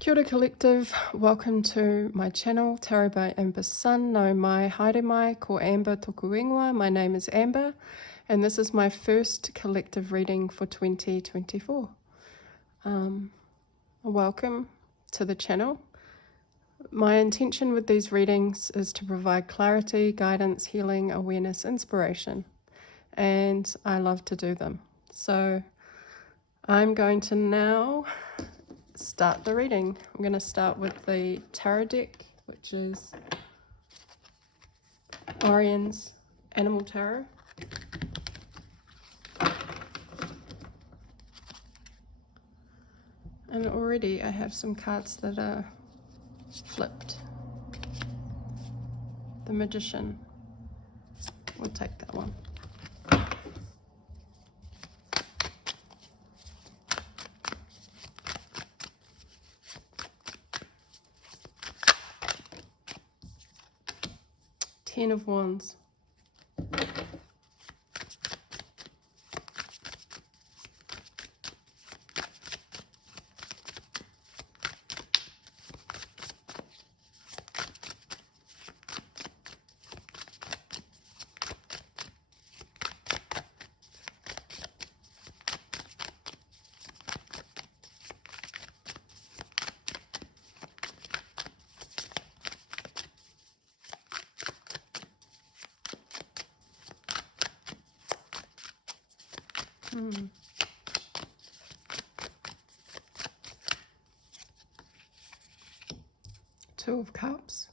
Kia ora collective, welcome to my channel, Tarot by Amber Sun, no mai haere mai, ko Amber toku ingoa. My name is Amber, and this is my first collective reading for 2024. Welcome to the channel. My intention with these readings is to provide clarity, guidance, healing, awareness, inspiration, and I love to do them. So I'm going to now start the reading. I'm going to start with the tarot deck, which is Orion's Animal Tarot. And already I have some cards that are flipped. The Magician. We'll take that one. Ten of Wands. Two of Cups.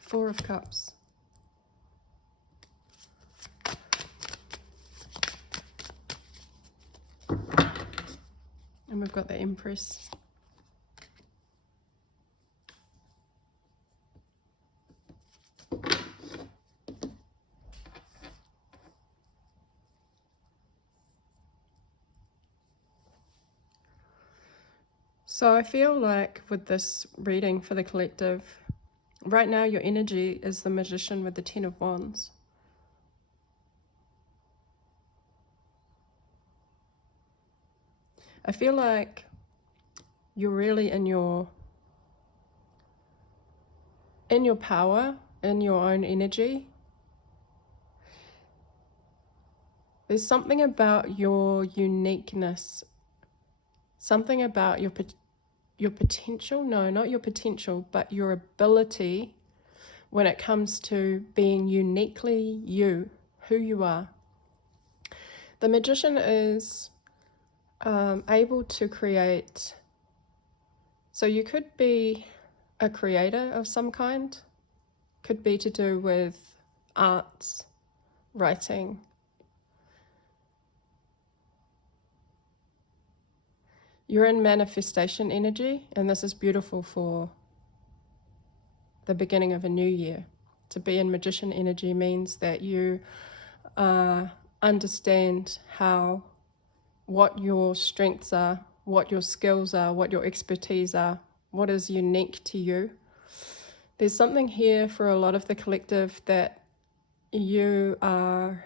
Four of Cups. And we've got the Empress. So I feel like with this reading for the collective, right now your energy is the Magician with the Ten of Wands. I feel like you're really in your power, in your own energy. There's something about your uniqueness, something about your potential, no, not your potential, but your ability when it comes to being uniquely you, who you are. The Magician is able to create, so you could be a creator of some kind, could be to do with arts, writing. You're in manifestation energy, and this is beautiful for the beginning of a new year. To be in Magician energy means that you understand what your strengths are, what your skills are, what your expertise are, what is unique to you. There's something here for a lot of the collective that you are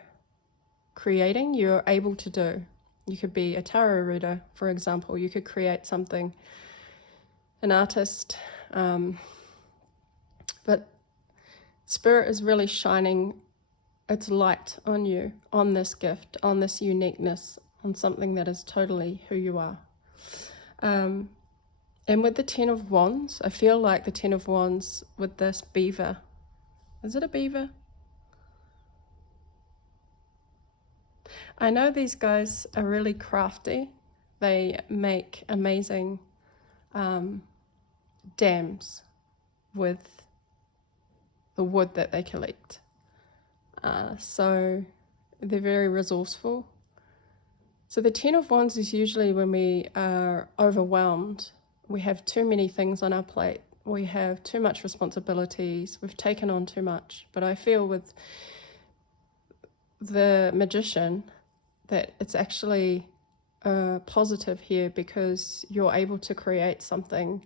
creating, you're able to do. You could be a tarot reader, for example. You could create something, an artist, but Spirit is really shining its light on you, on this gift, on this uniqueness, on something that is totally who you are. And with the Ten of Wands, I feel like the Ten of Wands with this beaver. Is it a beaver? I know these guys are really crafty. They make amazing dams with the wood that they collect. So they're very resourceful. So the Ten of Wands is usually when we are overwhelmed, we have too many things on our plate, we have too much responsibilities, we've taken on too much. But I feel with the Magician that it's actually positive here, because you're able to create something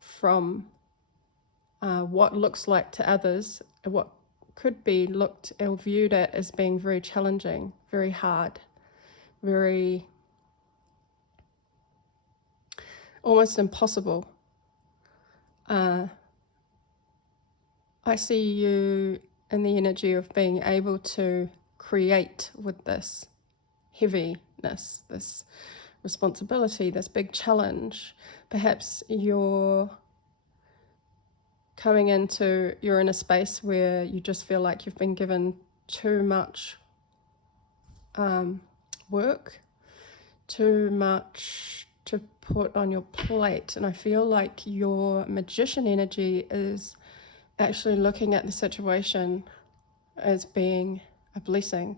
from what looks like to others, what could be looked or viewed at as being very challenging, very hard, very almost impossible. I see you in the energy of being able to create with this heaviness, this responsibility, this big challenge. Perhaps you're in a space where you just feel like you've been given too much work, too much to put on your plate. And I feel like your Magician energy is actually looking at the situation as being a blessing,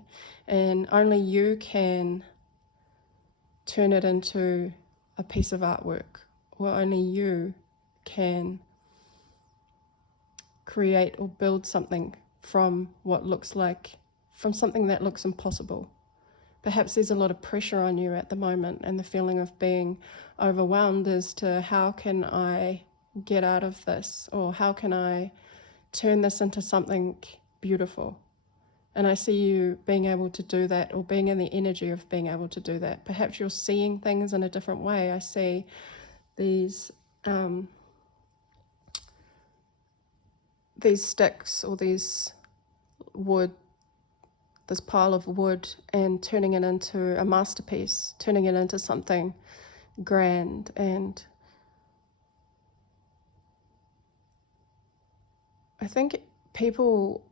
and only you can turn it into a piece of artwork, or only you can create or build something from something that looks impossible. Perhaps there's a lot of pressure on you at the moment, and the feeling of being overwhelmed as to how can I get out of this, or how can I turn this into something beautiful. And I see you being able to do that, or being in the energy of being able to do that. Perhaps you're seeing things in a different way. I see these sticks, or this pile of wood, and turning it into a masterpiece, turning it into something grand. And I think people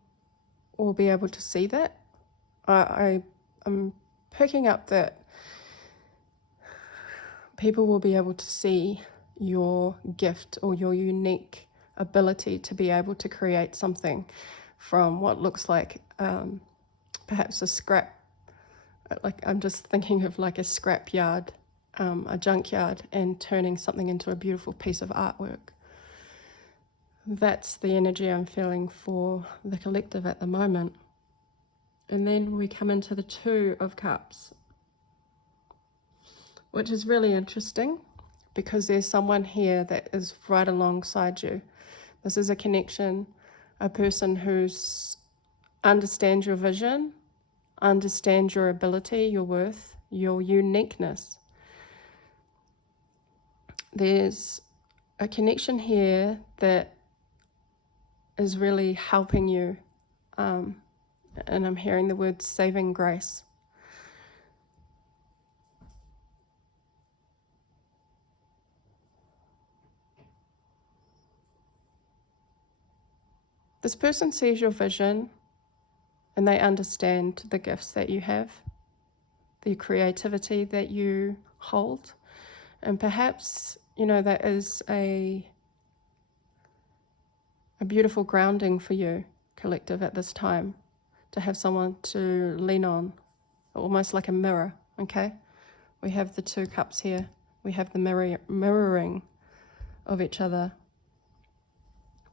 will be able to see that. I'm picking up that people will be able to see your gift, or your unique ability to be able to create something from what looks like perhaps a scrap. Like, I'm just thinking of like a scrap yard, a junkyard, and turning something into a beautiful piece of artwork. That's the energy I'm feeling for the collective at the moment. And then we come into the Two of Cups, which is really interesting, because there's someone here that is right alongside you. This is a connection, a person who understands your vision, understands your ability, your worth, your uniqueness. There's a connection here that is really helping you, and I'm hearing the word saving grace. This person sees your vision, and they understand the gifts that you have, the creativity that you hold. And perhaps, that is a beautiful grounding for you, collective, at this time, to have someone to lean on, almost like a mirror, okay? We have the Two Cups here. We have the mirroring of each other.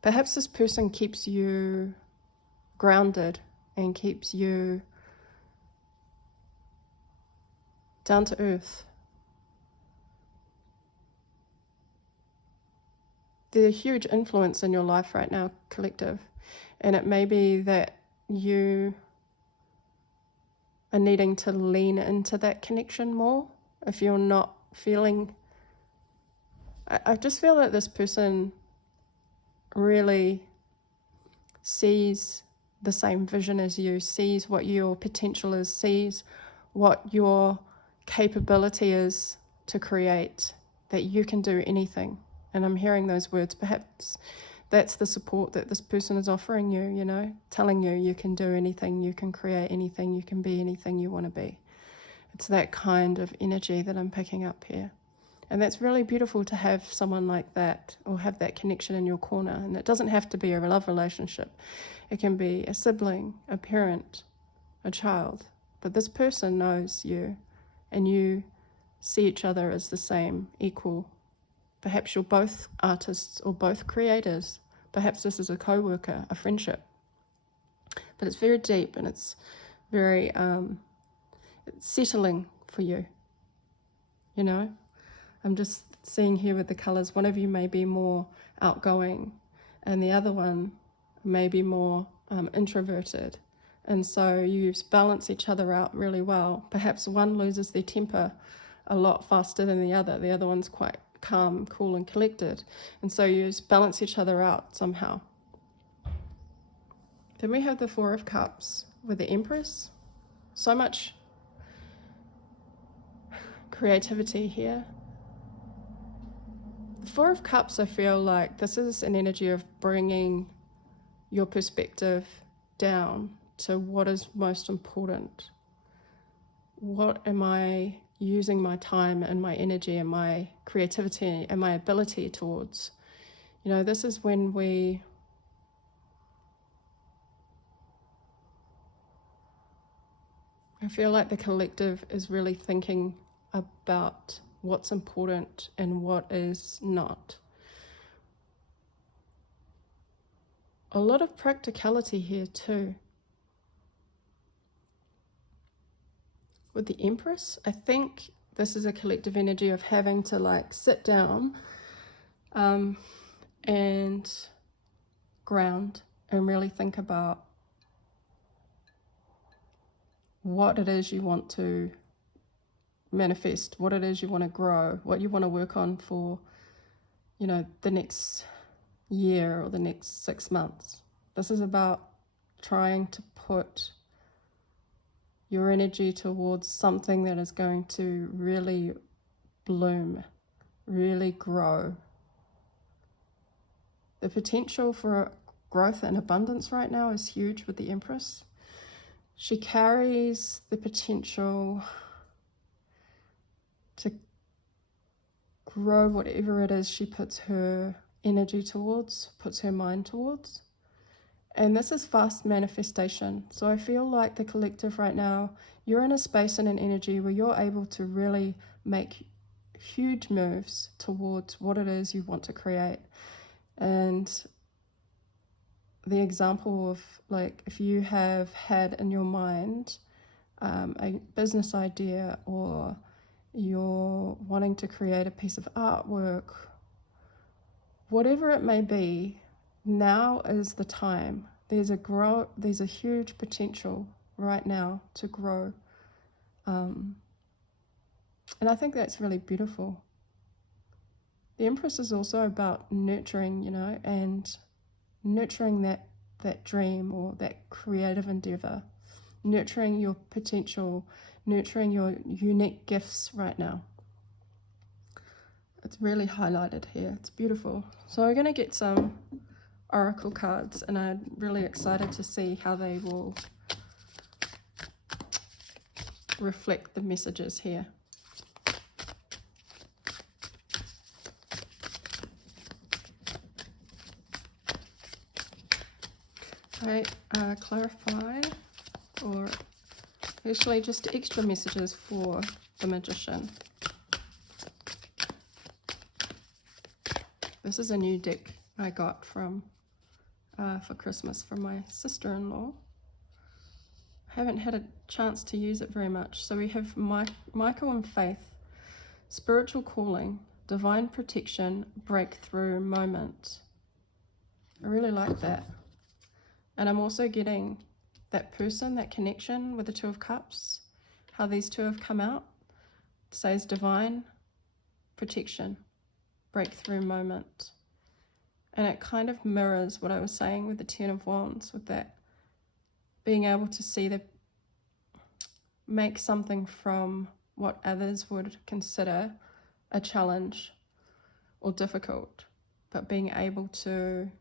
Perhaps this person keeps you grounded and keeps you down to earth. They're a huge influence in your life right now, collective. And it may be that you are needing to lean into that connection more. If you're not feeling, I just feel that this person really sees the same vision as you, sees what your potential is, sees what your capability is to create, that you can do anything. And I'm hearing those words. Perhaps that's the support that this person is offering you, telling you can do anything, you can create anything, you can be anything you want to be. It's that kind of energy that I'm picking up here. And that's really beautiful to have someone like that, or have that connection in your corner. And it doesn't have to be a love relationship. It can be a sibling, a parent, a child. But this person knows you, and you see each other as the same, equal Perhaps you're both artists or both creators. Perhaps this is a co-worker, a friendship. But it's very deep and it's very it's settling for you, you know. I'm just seeing here with the colours, one of you may be more outgoing and the other one may be more introverted. And so you balance each other out really well. Perhaps one loses their temper a lot faster than the other. The other one's quite calm, cool and collected. And so you balance each other out somehow. Then we have the Four of Cups with the Empress. So much creativity here. The Four of Cups, I feel like this is an energy of bringing your perspective down to what is most important. What am I using my time and my energy and my creativity and my ability towards? You know, this is when I feel like the collective is really thinking about what's important and what is not. A lot of practicality here too. With the Empress, I think this is a collective energy of having to like sit down and ground and really think about what it is you want to manifest, what it is you want to grow, what you want to work on for, you know, the next year or the next 6 months. This is about trying to put your energy towards something that is going to really bloom, really grow. The potential for growth and abundance right now is huge with the Empress. She carries the potential to grow whatever it is she puts her energy towards, puts her mind towards. And this is fast manifestation. So I feel like the collective right now, you're in a space and an energy where you're able to really make huge moves towards what it is you want to create. And the example of, like, if you have had in your mind a business idea, or you're wanting to create a piece of artwork, whatever it may be, now is the time. There's a huge potential right now to grow. And I think that's really beautiful. The Empress is also about nurturing, you know, and nurturing that dream or that creative endeavor, nurturing your potential, nurturing your unique gifts right now. It's really highlighted here. It's beautiful. So we're going to get some oracle cards, and I'm really excited to see how they will reflect the messages here. I clarify, or actually just extra messages for the Magician. This is a new deck I got from for Christmas from my sister-in-law. I haven't had a chance to use it very much. So we have Michael and Faith, spiritual calling, divine protection, breakthrough moment. I really like that. And I'm also getting that person, that connection with the Two of Cups, how these two have come out. It says divine protection, breakthrough moment. And it kind of mirrors what I was saying with the Ten of Wands, with that being able to see make something from what others would consider a challenge or difficult, but being able to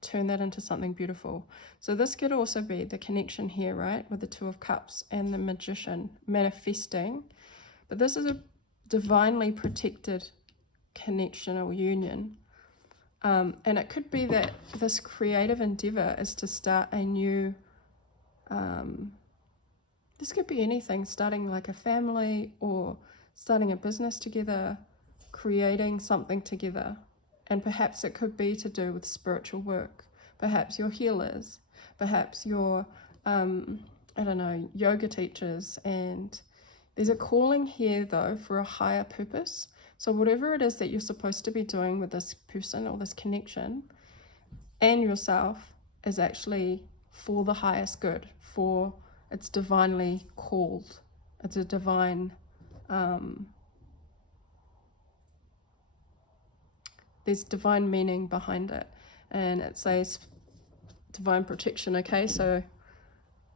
turn that into something beautiful. So this could also be the connection here, right, with the Two of Cups and the Magician manifesting. But this is a divinely protected connection or union. And it could be that this creative endeavor is to start a new, this could be anything, starting like a family or starting a business together, creating something together. And perhaps it could be to do with spiritual work. Perhaps you're healers. Perhaps you're, I don't know, yoga teachers. And there's a calling here, though, for a higher purpose. So whatever it is that you're supposed to be doing with this person or this connection and yourself is actually for the highest good, for it's divinely called. It's a divine, there's divine meaning behind it. And it says divine protection, okay? So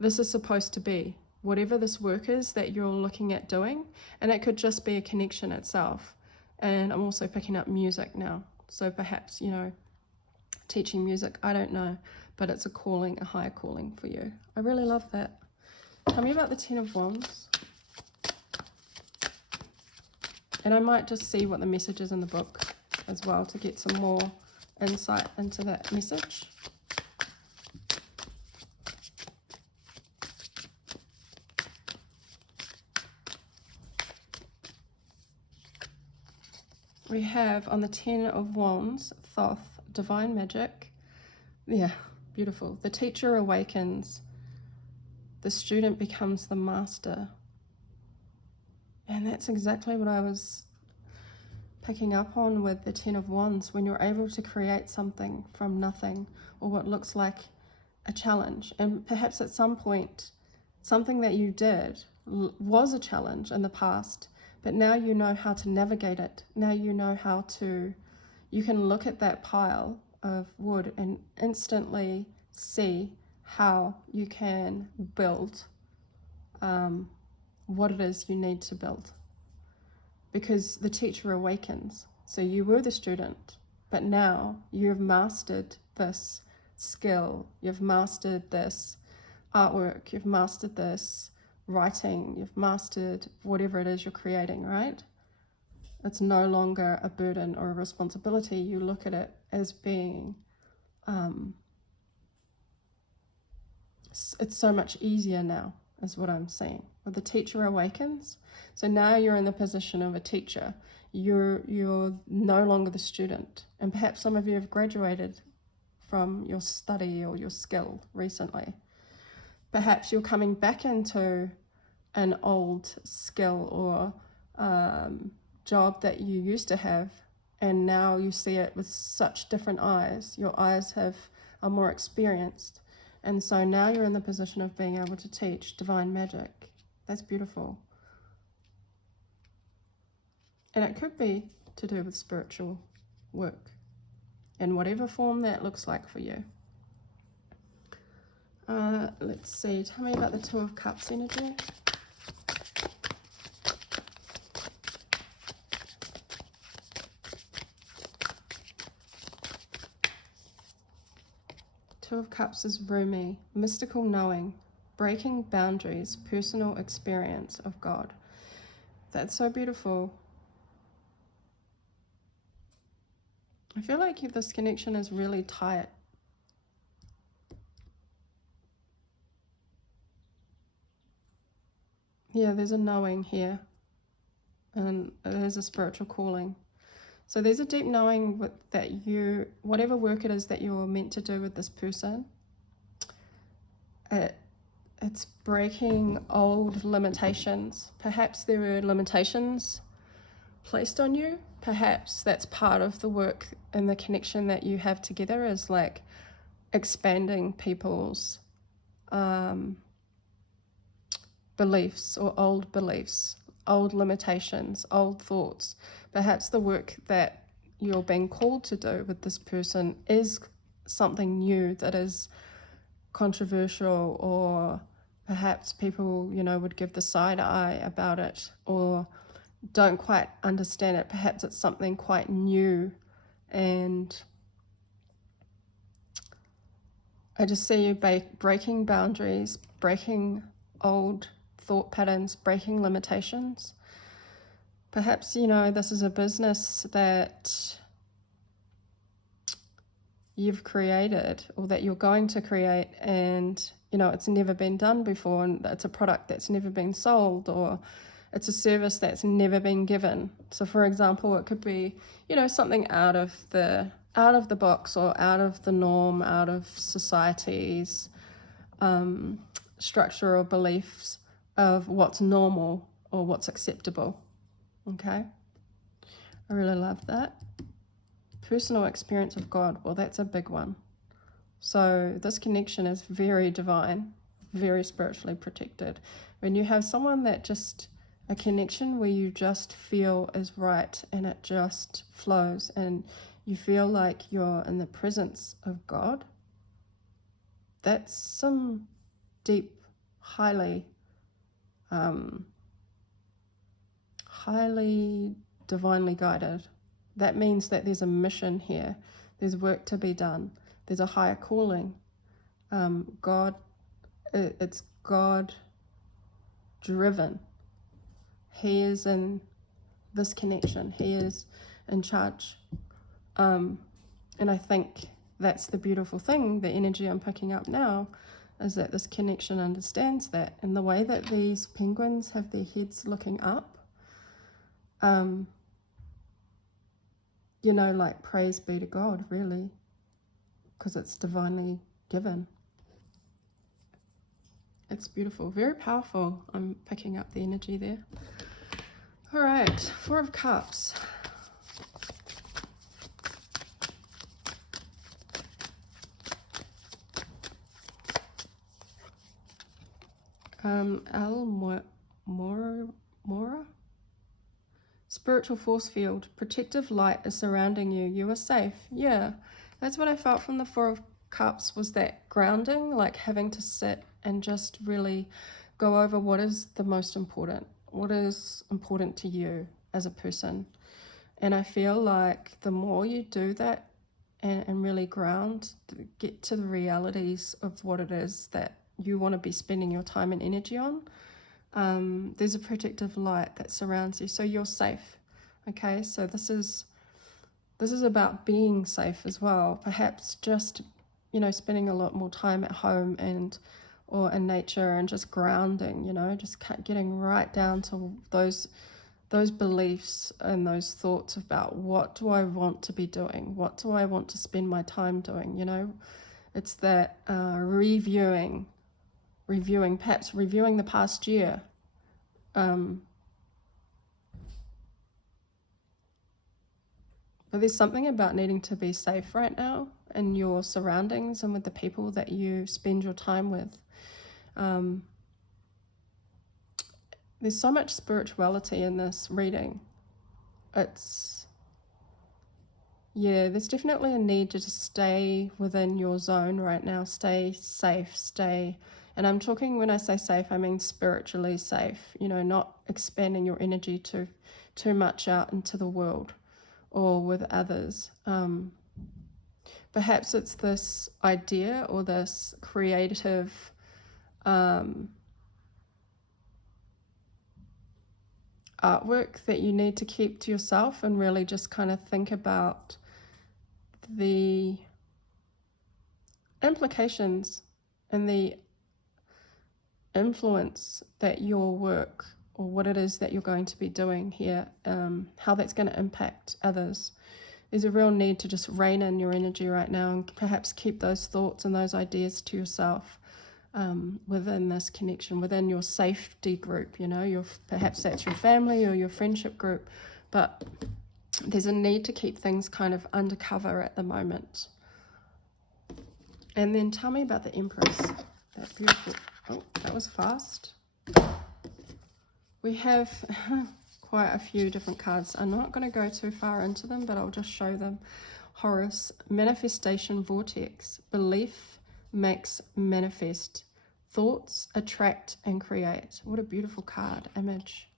this is supposed to be whatever this work is that you're looking at doing, and it could just be a connection itself. And I'm also picking up music now. So perhaps, you know, teaching music, I don't know, but it's a calling, a higher calling for you. I really love that. Tell me about the Ten of Wands. And I might just see what the message is in the book as well to get some more insight into that message. We have on the Ten of Wands, Thoth, divine magic. Yeah, beautiful. The teacher awakens. The student becomes the master. And that's exactly what I was picking up on with the Ten of Wands, when you're able to create something from nothing, or what looks like a challenge. And perhaps at some point, something that you did was a challenge in the past, but now you know how to navigate it. Now you know how to, you can look at that pile of wood and instantly see how you can build what it is you need to build. Because the teacher awakens. So you were the student, but now you've mastered this skill. You've mastered this artwork. You've mastered this writing. You've mastered whatever it is you're creating, right? It's no longer a burden or a responsibility. You look at it as being, it's so much easier now, is what I'm saying. Well, the teacher awakens. So now you're in the position of a teacher. You're no longer the student. And perhaps some of you have graduated from your study or your skill recently. Perhaps you're coming back into an old skill or job that you used to have, and now you see it with such different eyes. Your eyes are more experienced. And so now you're in the position of being able to teach divine magic. That's beautiful. And it could be to do with spiritual work in whatever form that looks like for you. Let's see, tell me about the Two of Cups energy. Two of Cups is roomy, mystical knowing, breaking boundaries, personal experience of God. That's so beautiful. I feel like this connection is really tight. Yeah, there's a knowing here, and there's a spiritual calling. So there's a deep knowing that you, whatever work it is that you're meant to do with this person, it's breaking old limitations. Perhaps there were limitations placed on you. Perhaps that's part of the work and the connection that you have together, is like expanding people's beliefs or old limitations, old thoughts. Perhaps the work that you're being called to do with this person is something new that is controversial, or perhaps people, would give the side eye about it or don't quite understand it. Perhaps it's something quite new, and I just see you breaking boundaries, breaking old thought patterns, breaking limitations. Perhaps, this is a business that you've created or that you're going to create, and, it's never been done before, and it's a product that's never been sold, or It's a service that's never been given. So for example, it could be, you know, something out of the box or out of the norm, out of society's structure or beliefs of what's normal or what's acceptable. Okay, I really love that. Personal experience of God, well, that's a big one. So this connection is very divine, very spiritually protected. When you have someone that just, a connection where you just feel is right and it just flows and you feel like you're in the presence of God, that's some deep, highly divinely guided. That means that there's a mission here. There's work to be done. There's a higher calling. It's God driven. He is in this connection. He is in charge. And I think that's the beautiful thing, the energy I'm picking up now, is that this connection understands that. And the way that these penguins have their heads looking up, you know, like praise be to God, really, because it's divinely given. It's beautiful, very powerful. I'm picking up the energy there. All right, Four of Cups. Mora? Spiritual force field. Protective light is surrounding you. You are safe. Yeah, that's what I felt from the Four of Cups, was that grounding, like having to sit and just really go over what is the most important. What is important to you as a person. And I feel like the more you do that and really ground, get to the realities of what it is that you want to be spending your time and energy on, there's a protective light that surrounds you, so you're safe. Okay, so this is about being safe as well. Perhaps just, you know, spending a lot more time at home or in nature and just grounding, you know, just getting right down to those beliefs and those thoughts about what do I want to be doing, what do I want to spend my time doing, you know. It's that reviewing, perhaps reviewing the past year. But there's something about needing to be safe right now in your surroundings and with the people that you spend your time with. There's so much spirituality in this reading. There's definitely a need to just stay within your zone right now, stay safe, and I'm talking, when I say safe, I mean spiritually safe, you know, not expanding your energy too much out into the world or with others. Perhaps it's this idea or this creative artwork that you need to keep to yourself and really just kind of think about the implications and the influence that your work or what it is that you're going to be doing here, how that's going to impact others. There's a real need to just rein in your energy right now and perhaps keep those thoughts and those ideas to yourself, within this connection, within your safety group, you know, perhaps that's your family or your friendship group, but there's a need to keep things kind of undercover at the moment. And then tell me about the Empress. That beautiful, oh, that was fast. We have quite a few different cards. I'm not going to go too far into them, but I'll just show them. Horus, manifestation vortex. Belief makes manifest. Thoughts attract and create. What a beautiful card, image.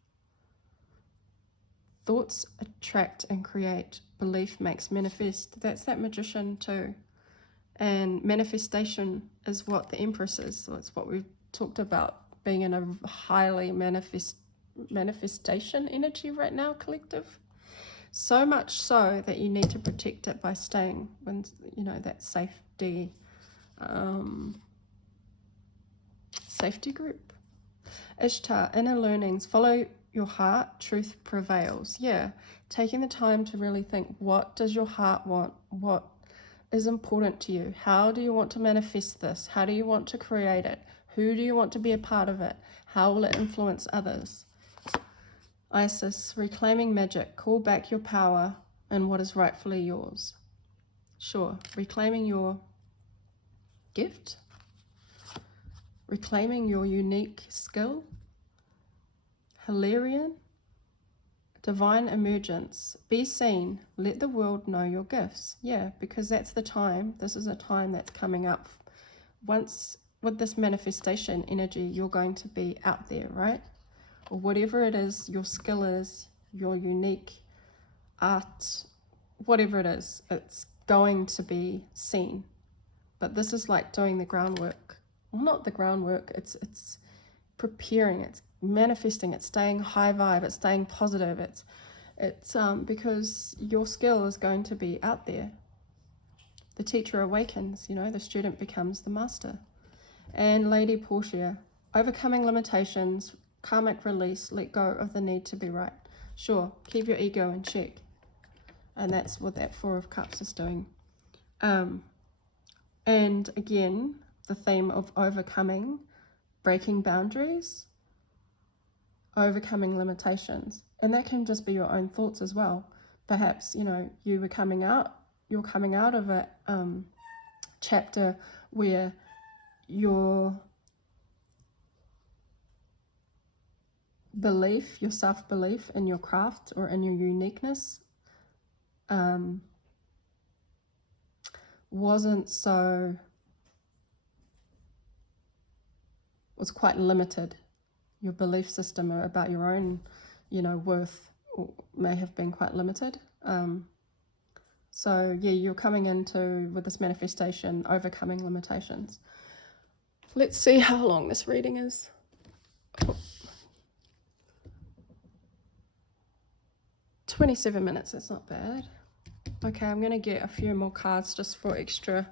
Thoughts attract and create. Belief makes manifest. That's that Magician too. And manifestation is what the Empress is. So it's what we've talked about, being in a highly manifestation energy right now, collective. So much so that you need to protect it by staying when, you know, that safety group. Ishtar, inner learnings. Follow your heart, truth prevails. Yeah, taking the time to really think, what does your heart want? What is important to you? How do you want to manifest this? How do you want to create it? Who do you want to be a part of it? How will it influence others? Isis, reclaiming magic, call back your power and what is rightfully yours. Sure, reclaiming your gift, reclaiming your unique skill. Hilarion, divine emergence, be seen, let the world know your gifts. Yeah, because that's the time, this is a time that's coming up. Once with this manifestation energy, you're going to be out there, right? Or whatever it is, your skill is, your unique art, whatever it is, it's going to be seen. But this is like doing the groundwork. Well, not the groundwork, it's preparing, it's manifesting, it's staying high vibe, it's staying positive, it's because your skill is going to be out there. The teacher awakens, you know, the student becomes the master. And Lady Portia, overcoming limitations, karmic release, let go of the need to be right. Sure, keep your ego in check. And that's what that Four of Cups is doing. And again, the theme of overcoming, breaking boundaries, overcoming limitations. And that can just be your own thoughts as well. Perhaps, you know, you're coming out of a chapter where your belief, your self-belief in your craft or in your uniqueness was quite limited. Your belief system about your own, you know, worth may have been quite limited. So yeah, you're coming into, with this manifestation, overcoming limitations. Let's see how long this reading is. 27 minutes, that's not bad. Okay, I'm gonna get a few more cards just for extra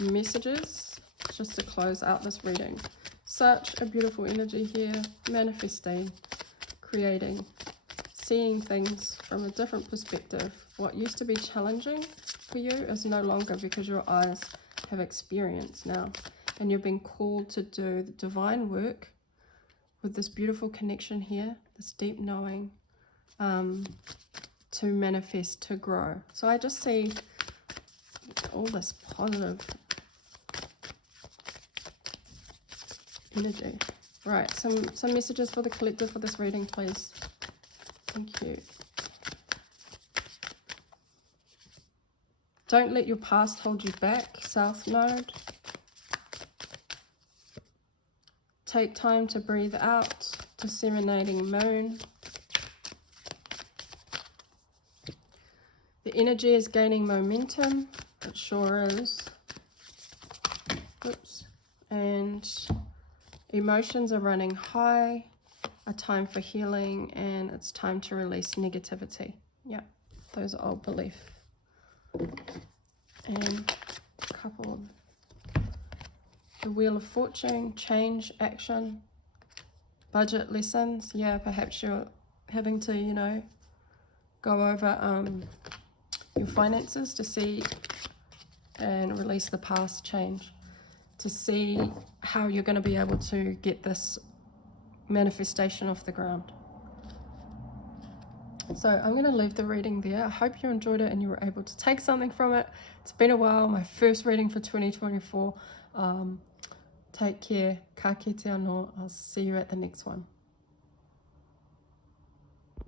messages, just to close out this reading. Such a beautiful energy here, manifesting, creating, seeing things from a different perspective. What used to be challenging for you is no longer, because your eyes have experience now, and you're being called to do the divine work with this beautiful connection here, this deep knowing, to manifest, to grow. So I just see all this positive energy. Right, some messages for the collective for this reading, please. Thank you. Don't let your past hold you back, South Node. Take time to breathe out, disseminating moon. The energy is gaining momentum, it sure is. Oops. And emotions are running high, a time for healing, and it's time to release negativity. Yeah, those are old belief. And a couple of the Wheel of Fortune, change, action, budget lessons. Yeah, perhaps you're having to, you know, go over your finances to see and release the past, change, to see how you're going to be able to get this manifestation off the ground. So I'm going to leave the reading there. I hope you enjoyed it and you were able to take something from it. It's been a while, my first reading for 2024. Take care. Ka kite anō. I'll see you at the next one.